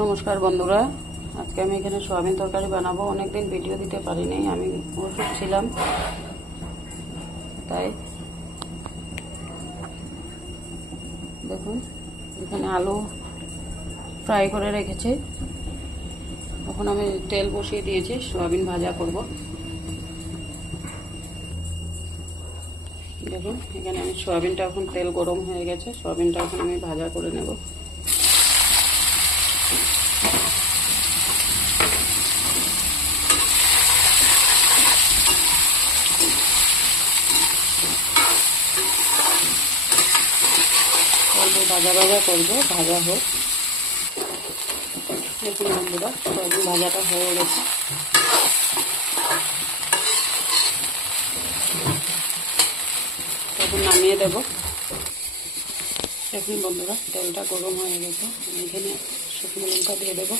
নমস্কার বন্ধুরা, আজকে আমি এখানে সয়াবিন তরকারি বানাবো। অনেকদিন ভিডিও দিতে পারিনি, আমি ওষুধ ছিলাম, তাই দেখুন এখানে আলু ফ্রাই করে রেখেছি। এখন আমি তেল বসিয়ে দিয়েছি, সয়াবিন ভাজা করব। দেখুন এখানে আমি সয়াবিনটা, এখন তেল গরম হয়ে গেছে, সয়াবিনটা এখন আমি ভাজা করে নেব। ভাজা ভাজা করবো, ভাজা হোক। দেখুন বন্ধুরা, সয়াবিন ভাজাটা হয়ে গেছে। এখন নামিয়ে দেব। দেখুন বন্ধুরা, তেলটা গরম হয়ে গেছে। এখানে শুকনো লঙ্কা দিয়ে দেব,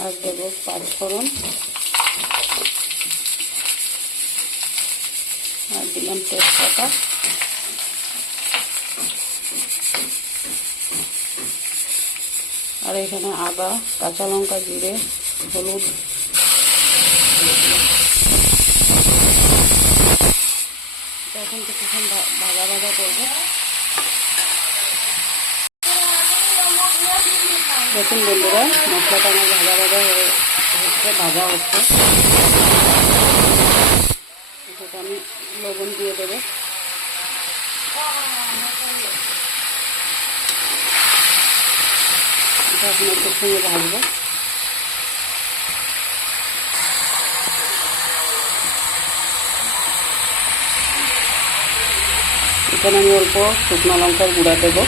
আর দেবো পাঁচফোড়ন, আর দিলাম তেজপাতা, আর এখানে আদা, কাঁচা লঙ্কা, জিরে, হলুদ। এখন কিছুক্ষণ ভাজা ভাজা করবো। দেখুন বন্ধুরা, মশলাটা আমার ভাজা ভাজা ভাজা হচ্ছে। সেটা আমি লবণ দিয়ে দেবো। এটা এখন একটু সঙ্গে ভাজবো। এখানে আমি অল্প শুকনো লঙ্কার গুঁড়া দেবো।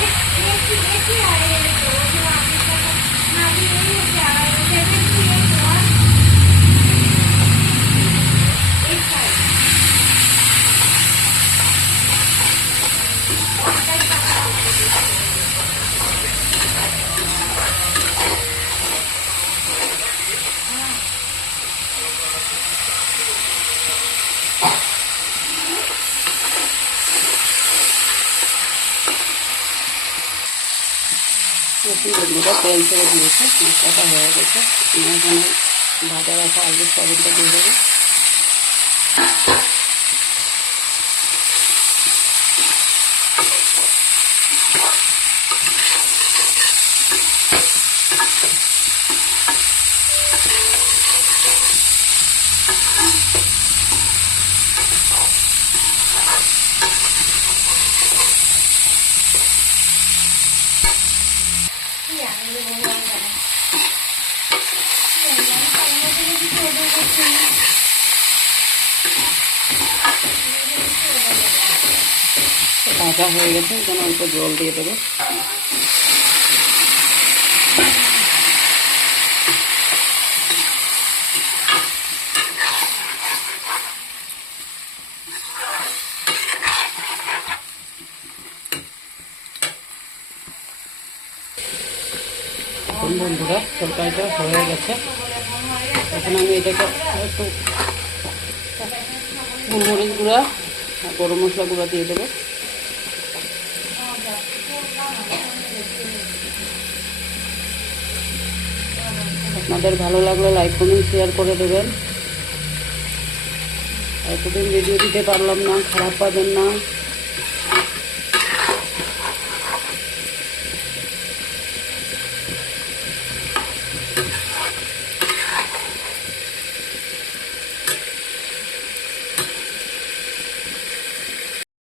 বন্ধুরা, তেল ছেড়ে দিয়েছে, মশলাটা হয়ে গেছে। এখানে ভাজা রাখা আলু সয়াবিনটা দিয়ে দেবো। ভাজা হয়ে গেছে, এখানে অল্প জল দিয়ে দেবো। বন্ধুরা, তরকারিটা হয়ে গেছে। এখন আমি এটাকে একটু গোলমরিচ গুঁড়া আর গরম মশলা গুঁড়া দিয়ে দেবো। আপনাদের ভালো লাগলে লাইক কমেন্ট শেয়ার করে দেবেন। এতদিন ভিডিও দিতে পারলাম না, খারাপ পাবেন না।